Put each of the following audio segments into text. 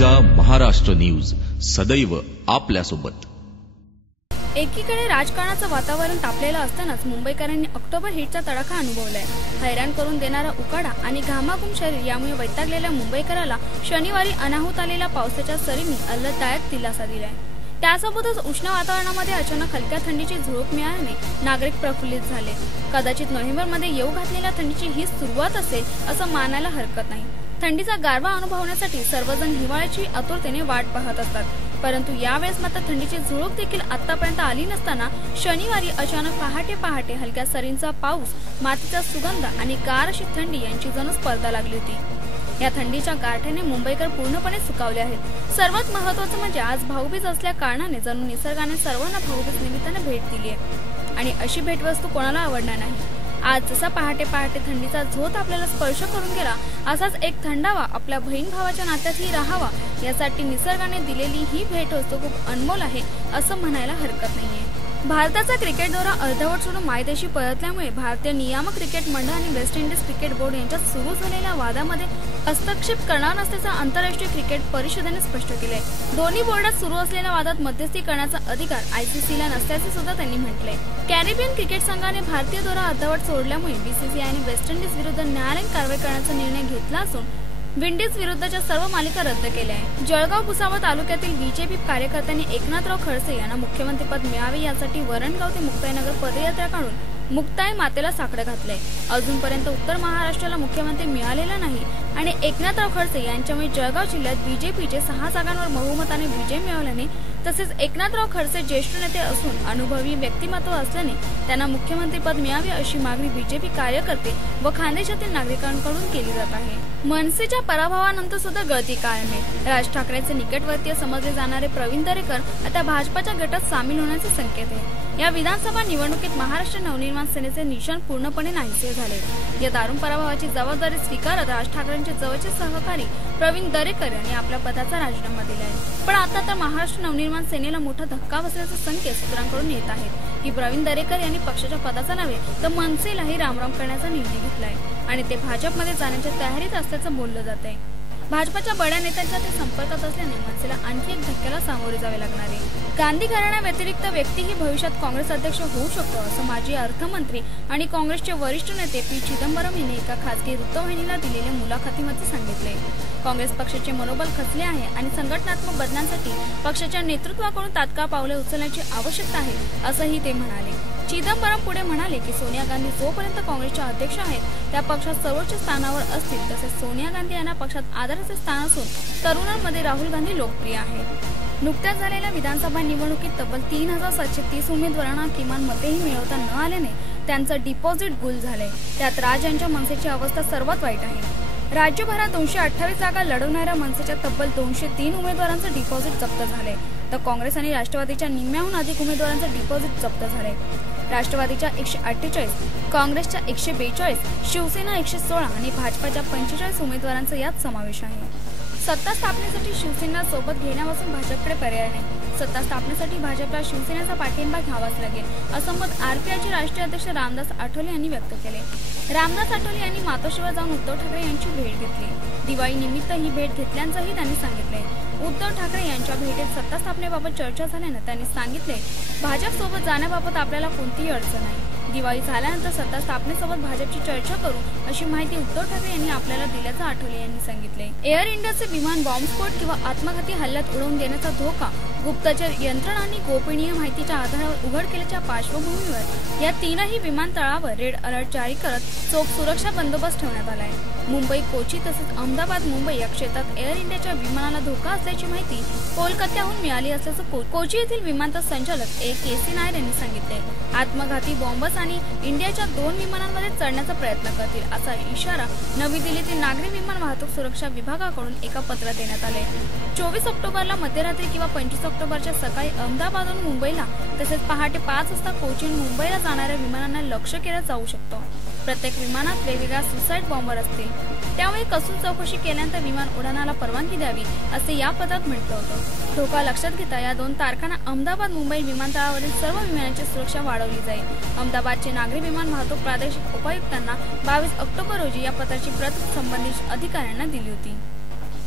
माझा महाराष्ट्र न्यूज सदैव आपल्यासोबत। एकीकडे राजकारणाचं वातावरण तापलेलं असतानाच मुंबईकरांनी ऑक्टोबर हिटचा तडाखा अनुभवलाय। हैराण करून देणारा उकाडा आणि घामाघूम शरीर यामुळे वैतागलेल्या मुंबईकराला शनिवारी अनाहूत आलेल्या पावसाच्या सरींनी आल्हाददायक दिलासा दिलाय। त्यासोबतच उष्ण वातावरणामध्ये अचानक हलक्या थंडीची झुळूक मिळाल्याने नागरिक प्रफुल्लित झाले। कदाचित नोव्हेंबरमध्ये येऊ घातलेल्या थंडीची ही सुरुवात असेल असं मानायला हरकत नाही। थंडीचा गारवा अनुभवण्यासाठी सर्वजण हिवाळ्याची आतुरतेने वाट पाहत असतात, परंतु यावेळेस मात्र थंडीची झुळूक देखील आतापर्यंत आली नसताना शनिवारी अचानक पहाटे हलक्या सरींचा पाऊस, मातीचा सुगंध आणि गार अशी थंडी यांची जणू स्पर्धा लागली होती। या थंडीच्या गारठ्याने मुंबईकर पूर्णपणे सुकावले आहेत। सर्वात महत्त्वाचं म्हणजे आज भाऊबीज असल्या कारणाने जणू निसर्गाने सर्वांना भाऊबीज निमित्ताने भेट दिली आहे आणि अशी भेटवस्तू कोणाला आवडणार नाही। आज जसा पहाटे थंडीचा झोत आपल्याला स्पर्श करून गेला, असाच एक थंडावा आपल्या बहीण भावाच्या नात्यातही राहावा यासाठी निसर्गाने दिलेली ही भेटवस्तू खूप अनमोल आहे असं म्हणायला हरकत नाहीये। भारताचा क्रिकेट दौरा अर्धवट सोडून मायदेशी परतल्यामुळे भारतीय नियामक क्रिकेट मंडळ आणि वेस्ट इंडिज क्रिकेट बोर्ड यांच्यात सुरू झालेल्या वादामध्ये हस्तक्षेप करणार नसल्याचं आंतरराष्ट्रीय क्रिकेट परिषदेने स्पष्ट केलंय। दोन्ही बोर्डात सुरू असलेल्या वादात मध्यस्थी करण्याचा अधिकार आयसीसीला नसल्याचे सुद्धा त्यांनी म्हटलंय। कॅरिबियन क्रिकेट संघाने भारतीय दौरा अर्धवट सोडल्यामुळे बीसीसीआयने वेस्ट इंडिज विरुद्ध न्यायालयीन कारवाई करण्याचा निर्णय घेतला असून विंडीज विरुद्धच्या सर्व मालिका रद्द केल्या आहेत। जळगाव भुसावळ तालुक्यातील बीजेपी कार्यकर्त्यांनी एकनाथराव खडसे यांना मुख्यमंत्रीपद मिळावे यासाठी वरणगाव ते मुक्ताईनगर पदयात्रा काढून मुक्ताई मातेला साकडं घातलंय। अजूनपर्यंत उत्तर महाराष्ट्राला मुख्यमंत्री मिळालेला नाही आणि एकनाथराव खडसे यांच्यामुळे जळगाव जिल्ह्यात बीजेपीचे 6 जागांवर बहुमताने विजय मिळवल्याने तसेच एकनाथराव खडसे ज्येष्ठ नेते असून अनुभवी व्यक्तिमत्व असल्याने त्यांना मुख्यमंत्रीपद मिळावे अशी मागणी बीजेपी कार्यकर्ते व खानदेशातील नागरिकांकडून केली जात आहे। मनसेच्या पराभवानंतर सुद्धा गळती कायम आहे। राज ठाकरेंचे निकटवर्तीय समजले जाणारे प्रवीण दरेकर आता भाजपाच्या गटात सामील होण्याचे संकेत आहे। या विधानसभा निवडणुकीत महाराष्ट्र नवनिर्माण सेनेचे निशाण पूर्णपणे नाहीसे झाले। या दारुण पराभवाची जबाबदारी स्वीकारत राज ठाकरेंचे जवळचे सहकारी प्रवीण दरेकर यांनी आपल्या पदाचा राजीनामा दिलाय। पण आता तर महाराष्ट्र नवनिर्माण सेनेला मोठा धक्का बसल्याचे संकेत सूत्रांकडून येत आहेत की प्रवीण दरेकर यांनी पक्षाच्या पदाचा नव्हे तर मनसेलाही रामराम करण्याचा निर्णय घेतलाय आणि ते भाजपमध्ये जाण्याच्या तयारीत असल्याचं बोललं जात आहे। भाजपच्या बड्या नेत्यांच्या ते संपर्कात असल्याने मनसेला आणखी एक धक्क्याला सामोरे जावे लागणार आहे। गांधी घराण्याव्यतिरिक्त व्यक्तीही भविष्यात काँग्रेस अध्यक्ष होऊ शकतो असं माजी अर्थमंत्री आणि काँग्रेसचे वरिष्ठ नेते पी चिदंबरम यांनी एका खासगी वृत्तवाहिनीला दिलेल्या मुलाखतीमध्ये सांगितले। काँग्रेस पक्षाचे मनोबल खचले आहे आणि संघटनात्मक बदलांसाठी पक्षाच्या नेतृत्वाकडून तात्काळ पावले उचलण्याची आवश्यकता आहे असंही ते म्हणाले। चिदंबरम पुढे म्हणाले की सोनिया गांधी जोपर्यंत काँग्रेसच्या अध्यक्ष आहेत त्या पक्षात सर्वोच्च स्थानावर असतील, तसेच सोनिया गांधी यांना पक्षात आदराचे स्थान असून तरुणांमध्ये राहुल गांधी लोकप्रिय आहेत। नुकत्याच झालेल्या विधानसभा निवडणुकीत तब्बल 3730 उमेदवारांना किमान mateही मिळवता न आल्याने त्यांचं डिपॉझिट गुल झालंय। त्यात राज यांच्या मनसेची अवस्था सर्वात वाईट आहे। राज्यभरात 228 जागा लढवणाऱ्या मनसेच्या तब्बल 203 उमेदवारांचं डिपॉझिट जप्त झालंय, तर काँग्रेस आणि राष्ट्रवादीच्या निम्म्याहून अधिक उमेदवारांचं डिपॉझिट जप्त झालंय। राष्ट्रवादीच्या 148, काँग्रेसच्या 142, शिवसेना 116 आणि भाजपाच्या 45 उमेदवारांचा यात समावेश आहे। सत्ता स्थापनेसाठी शिवसेना सोबत घेण्यापासून भाजपकडे पर्याय नाही। सत्ता स्थापनेसाठी भाजपला शिवसेनेचा पाठिंबा घ्यावाच लागेल असं मत आरपीआयचे राष्ट्रीय अध्यक्ष रामदास आठवले यांनी व्यक्त केले। रामदास आठवले यांनी मातोश्रीवर जाऊन उद्धव ठाकरे यांची भेट घेतली। दिवाळी निमित्त ही भेट घेतल्याचंही त्यांनी सांगितले। उद्धव ठाकरे यांच्या भेटीत सत्ता स्थापनेबाबत चर्चा झाल्यानं त्यांनी सांगितले, भाजप सोबत जाण्याबाबत आपल्याला कोणतीही अडचण नाही। दिवाळी झाल्यानंतर सत्ता स्थापनेसोबत भाजपची चर्चा करू अशी माहिती उद्धव ठाकरे यांनी आपल्याला दिल्याचं आठवले यांनी सांगितले। एअर इंडियाचे विमान बॉम्बस्फोट किंवा आत्मघाती हल्ल्यात उडवून देण्याचा धोका गुप्तचर यंत्रणांनी गोपनीय माहितीच्या आधारावर उघड केल्याच्या पार्श्वभूमीवर या 3ही विमानतळावर रेड अलर्ट जारी करत चोख सुरक्षा बंदोबस्त ठेवण्यात आलाय। मुंबई, कोची तसेच अहमदाबाद, मुंबई या क्षेत्रात एअर इंडियाच्या विमानाला धोका असल्याची माहिती कोलकात्याहून मिळाली असल्याचं कोची येथील विमानतळ संचालक के.सी. नायर यांनी सांगितले। आत्मघाती बॉम्बर्स आणि इंडियाच्या 2 विमानांमध्ये चढण्याचा प्रयत्न करतील असा इशारा नवी दिल्लीतील नागरी विमान वाहतूक सुरक्षा विभागाकडून एका पत्रात देण्यात आले। 24 ऑक्टोबरला मध्यरात्री किंवा 25 ऑक्टोबरच्या सकाळी अहमदाबादहून मुंबईला तसेच पहाटे 5 वाजता कोचीहून मुंबईला जाणाऱ्या विमानांना लक्ष्य केलं जाऊ शकतं। प्रत्येक विमानात वेगवेगळ्या सुसाईड बॉम्बर असतील, त्यामुळे कसून चौकशी केल्यानंतर विमान उडाणाला परवानगी द्यावी असे या पत्रात म्हटलं होतं। धोका लक्षात घेता या 2 तारखांना अहमदाबाद मुंबई विमानतळावरील सर्व विमानांची सुरक्षा वाढवली जाईल। अहमदाबादचे नागरी विमान वाहतूक प्रादेशिक उपायुक्तांना 22 ऑक्टोबर रोजी या पत्राची प्रत संबंधित अधिकाऱ्यांना दिली होती।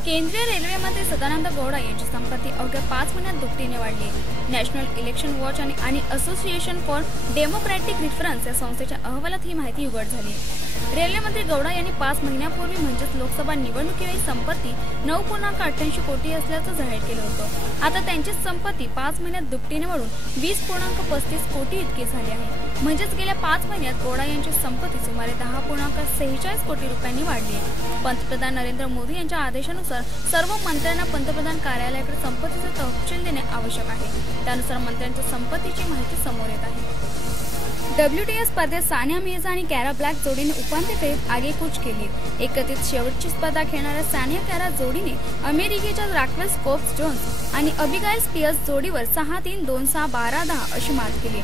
केंद्रीय रेल्वेमध्ये सदानंद गौडा यांची संपत्ती अवघ्या 5 महिन्यात दुपटीने वाढली आहे। नॅशनल इलेक्शन वॉच आणि असोसिएशन फॉर डेमोक्रॅटिक रिफरन्स या संस्थेच्या अहवालात ही माहिती उघड झाली आहे। रेल्वेमंत्री गौडा यांनी 5 महिन्यापूर्वी म्हणजेच लोकसभा निवडणुकीवेळी संपत्ती 9.88 कोटी असल्याचं जाहीर केलं होतं। आता त्यांची संपत्ती 5 महिन्यात दुपटीने वाढून 20.35 कोटी इतकी झाली आहे। म्हणजेच गेल्या 5 महिन्यात गौडा यांची संपत्ती सुमारे 10.46 कोटी रुपयांनी वाढली आहे। पंतप्रधान नरेंद्र मोदी यांच्या आदेशानुसार सर्व मंत्र्यांना पंतप्रधान कार्यालयाकडे संपत्तीचा तपशील देणे आवश्यक आहे। त्यानुसार मंत्र्यांच्या संपत्तीची माहिती समोर येत आहे। WTA स्पर्धेत सानिया मिर्झा आणि कॅरा ब्लॅक जोडीने उपांत्य फेरीत आगेकूच केली। एकत्रित शेवटची स्पर्धा खेळणाऱ्या सानिया कॅरा जोडीने अमेरिकेच्या रॅक्वेल स्कोप्स जोन्स आणि अबिगाइल स्पियर्स जोडीवर 6-3, 2-6, 12-10 अशी मात केली।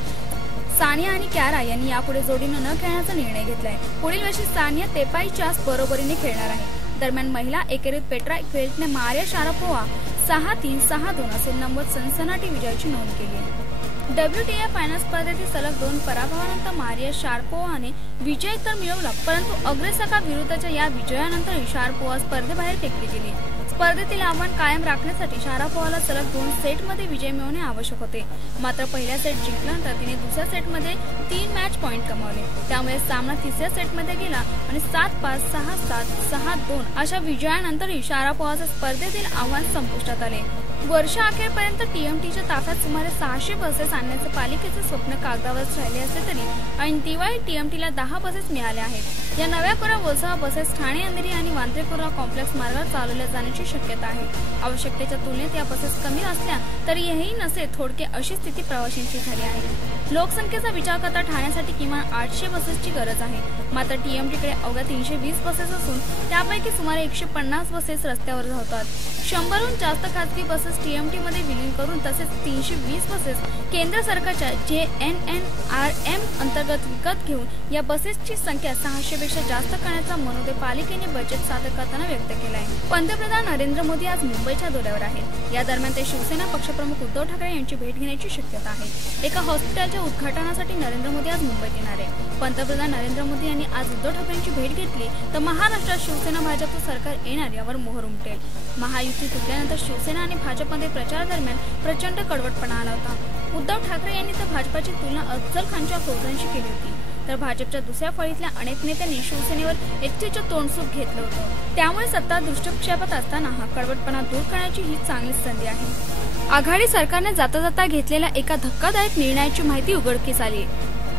सानिया आणि कॅरा यांनी यापुढे जोडीनं न खेळण्याचा निर्णय घेतलाय। पुढील वर्षी सानिया तेपाईच्या बरोबरीने खेळणार आहे। दरम्यान महिला एकेरीत पेट्रा क्वेल्टने मारिया शारापोव्हा 6-3, 6-2 असे नंबर सनसनाटी विजयाची नोंद केली। WTA फायनल स्पर्धेतील सलग 2 पराभवानंतर मारिया शारापोव्हाने विजय तर मिळवला, परंतु अग्रेसका विरुद्धच्या या विजयानंतर शारापोव्हा स्पर्धेबाहेर फेकली गेली। स्पर्धेतील आव्हान कायम राखण्यासाठी शारापोव्हाला सलग 2 सेटमध्ये विजय मिळवणे आवश्यक होते। मात्र पहिल्या सेट जिंकल्यानंतर तिने दुसऱ्या सेटमध्ये 3 मॅच पॉइंट कमावले। त्यामुळे सामना तिसऱ्या सेटमध्ये गेला आणि 7-5, 6-7, 6-2 अशा विजयानंतरही शारापोव्हाचे स्पर्धेतील आव्हान संपुष्टात आले। वर्षाअखेरपर्यंत TMTच्या ताफ्यात सुमारे 600 बसेस आणण्याचे पालिकेचे स्वप्न कागदावरच राहिले असले तरी ऐन दिवाळी TMTला 10 बसेस मिळाल्या आहेत। या नव्या कोरा बसेस ठाणे अंधेरी आणि वांद्रे कॉम्प्लेक्स मार्गावर चालवल्या जाण्याची शक्यता आहे। आवश्यकतेच्या तुलनेत या बसेस कमी असल्या तरी हेही नसे थोडके अशी स्थिती प्रवाशांची झाली आहे। लोकसंख्येचा विचार करता ठाण्यासाठी किमान 800 बसेसची गरज आहे। मात्र TMTकडे अवघ्या 320 बसेस असून त्यापैकी सुमारे 150 बसेस रस्त्यावर धावतात। 100हून जास्त खासगी बसेस TMT मध्ये विलीन करून तसेच 320 बसेस केंद्र सरकारच्या JNNRM अंतर्गत विकत घेऊन या बसेसची संख्या 600 पेक्षा जास्त करण्याचा मनोदय पालिकेने बजेट सादर करताना व्यक्त केला आहे। पंतप्रधान नरेंद्र मोदी आज मुंबईच्या दौऱ्यावर आहेत। या दरम्यान ते शिवसेना पक्षप्रमुख उद्धव ठाकरे यांची भेट घेण्याची शक्यता आहे। एका हॉस्पिटलच्या उद्घाटनासाठी नरेंद्र मोदी आज मुंबईत येणार आहे। पंतप्रधान नरेंद्र मोदी यांनी आज उद्धव ठाकरेंची भेट घेतली तर महाराष्ट्रात शिवसेना भाजपचं सरकार येणार यावर मोहर उमटेल। महायुती तुटल्यानंतर शिवसेना आणि भाजपमध्ये प्रचारादरम्यान प्रचंड कडवटपणा आला होता। उद्धव ठाकरे यांनी तर भाजपाची तुलना अफजल खानच्या फौजांशी केली होती, तर भाजपच्या दुसऱ्या फळीतल्या अनेक नेत्यांनी शिवसेनेवर एकटीचं तोंडसूक घेतलं होतं। त्यामुळे सत्ता दृष्टिक्षेपात असताना हा कडवटपणा दूर करण्याची ही चांगली संधी आहे। आघाडी सरकारने जाता जाता घेतलेल्या एका धक्कादायक निर्णयाची माहिती उघडकीस आली।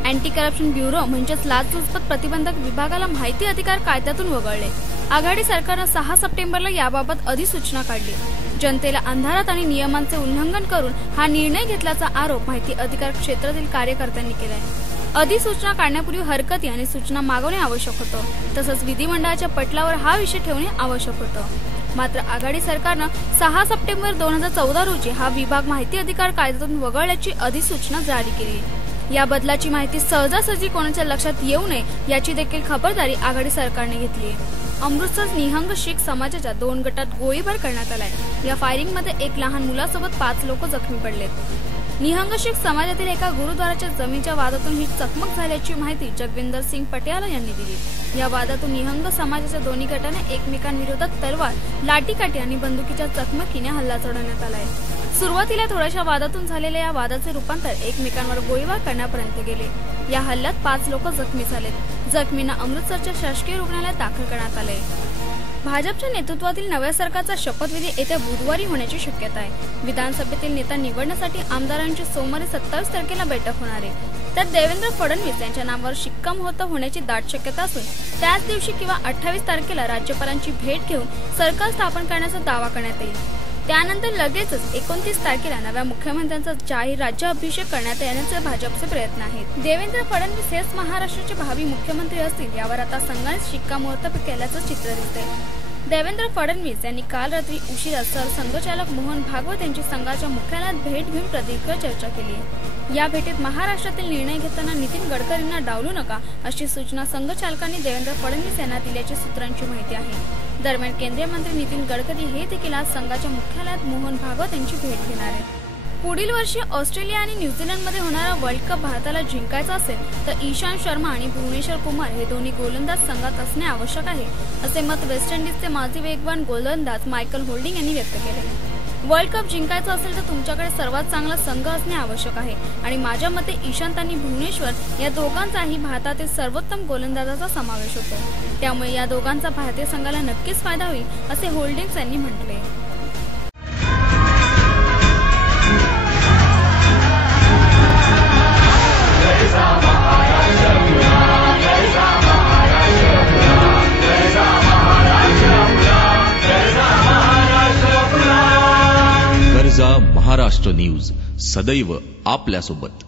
अँटी करप्शन ब्युरो म्हणजेच लाचलुचपत प्रतिबंधक विभागाला माहिती अधिकार कायद्यातून वगळले। आघाडी सरकारनं 6 सप्टेंबरला याबाबत अधिसूचना काढली। जनतेला अंधारात आणि नियमांचे उल्लंघन करून हा निर्णय घेतल्याचा आरोप माहिती अधिकार क्षेत्रातील कार्यकर्त्यांनी केलाय। अधिसूचना काढण्यापूर्वी हरकती आणि सूचना मागवणे आवश्यक होतं, तसंच विधिमंडळाच्या पटलावर हा विषय ठेवणे आवश्यक होतं। मात्र आघाडी सरकारनं 6 सप्टेंबर 2014 रोजी हा विभाग माहिती अधिकार कायद्यातून वगळल्याची अधिसूचना जारी केली। या बदलाची माहिती सहजासहजी कोणाच्या लक्षात येऊ नये याची देखील खबरदारी आघाडी सरकारने घेतली आहे। अमृतसर निहंग शीख समाजाच्या 2 गटात गोळीबार करण्यात आलाय। या फायरिंगमध्ये एक लहान मुलासोबत 5 लोक जखमी पडलेत। निहंग शीख समाजातील एका गुरुद्वाराच्या जमिनीच्या वादातून ही चकमक झाल्याची माहिती जगविंदर सिंग पटियाला यांनी दिली। या वादातून निहंग समाजाच्या दोन्ही गटाने एकमेकांविरोधात तलवार, लाठीकाठी आणि बंदुकीच्या चकमकीने हल्ला चढवण्यात आलाय। सुरुवातीला थोड्याशा वादातून झालेल्या या वादाचे रूपांतर एकमेकांवर गोळीबार करण्यापर्यंत गेले। या हल्ल्यात 5 लोक जखमी झालेत। जखमींना अमृतसरच्या शासकीय रुग्णालयात दाखल करण्यात आले। भाजपच्या नेतृत्वातील नव्या सरकारचा शपथविधी येत्या बुधवारी होण्याची शक्यता आहे। विधानसभेतील नेता निवडण्यासाठी आमदारांची सोमवारी 27 तारखेला बैठक होणार आहे। त्यात देवेंद्र फडणवीस यांच्या नावावर शिक्कामोर्तब होण्याची दाट शक्यता असून त्याच दिवशी किंवा 28 तारखेला राज्यपालांची भेट घेऊन सरकार स्थापन करण्याचा दावा करण्यात येईल। त्यानंतर लगेचच 29 तारखेला नव्या मुख्यमंत्र्यांचा जाहीर राज्याभिषेक करण्यात येण्याचे भाजपचे प्रयत्न आहेत। देवेंद्र फडणवीस हेच महाराष्ट्राचे भावी मुख्यमंत्री असतील यावर आता संघानेच शिक्कामोर्तब केल्याचं चित्र दिसतंय। देवेंद्र फडणवीस यांनी काल रात्री उशिरा सरसंघचालक मोहन भागवत यांची संघाच्या मुख्यालयात भेट घेऊन प्रदीर्घ चर्चा केली। या भेटीत महाराष्ट्रातील निर्णय घेताना नितीन गडकरींना डावलू नका अशी सूचना संघचालकांनी देवेंद्र फडणवीस यांना दिल्याची सूत्रांची माहिती आहे। दरम्यान केंद्रीय मंत्री नितीन गडकरी हे देखील आज संघाच्या मुख्यालयात मोहन भागवत यांची भेट घेणार आहेत। पुढील वर्षी ऑस्ट्रेलिया आणि न्यूझीलंडमध्ये होणारा वर्ल्ड कप भारताला जिंकायचा असेल तर ईशांत शर्मा आणि भुवनेश्वर कुमार हे दोन्ही गोलंदाज संघात असणे आवश्यक आहे, असे मत वेस्ट इंडिजचे माजी वेगवान गोलंदाज मायकल होल्डिंग यांनी व्यक्त केले। वर्ल्ड कप जिंकायचा असेल तर तुमच्याकडे सर्वात चांगला संघ असणे आवश्यक आहे आणि माझ्या मते ईशांत आणि भुवनेश्वर या दोघांचाही भारतातील सर्वोत्तम गोलंदाजाचा समावेश होतो, त्यामुळे या दोघांचा भारतीय संघाला नक्कीच फायदा होईल, असे होल्डिंग यांनी म्हटले। गर्जा महाराष्ट्र न्यूज सदैव आपल्यासोबत।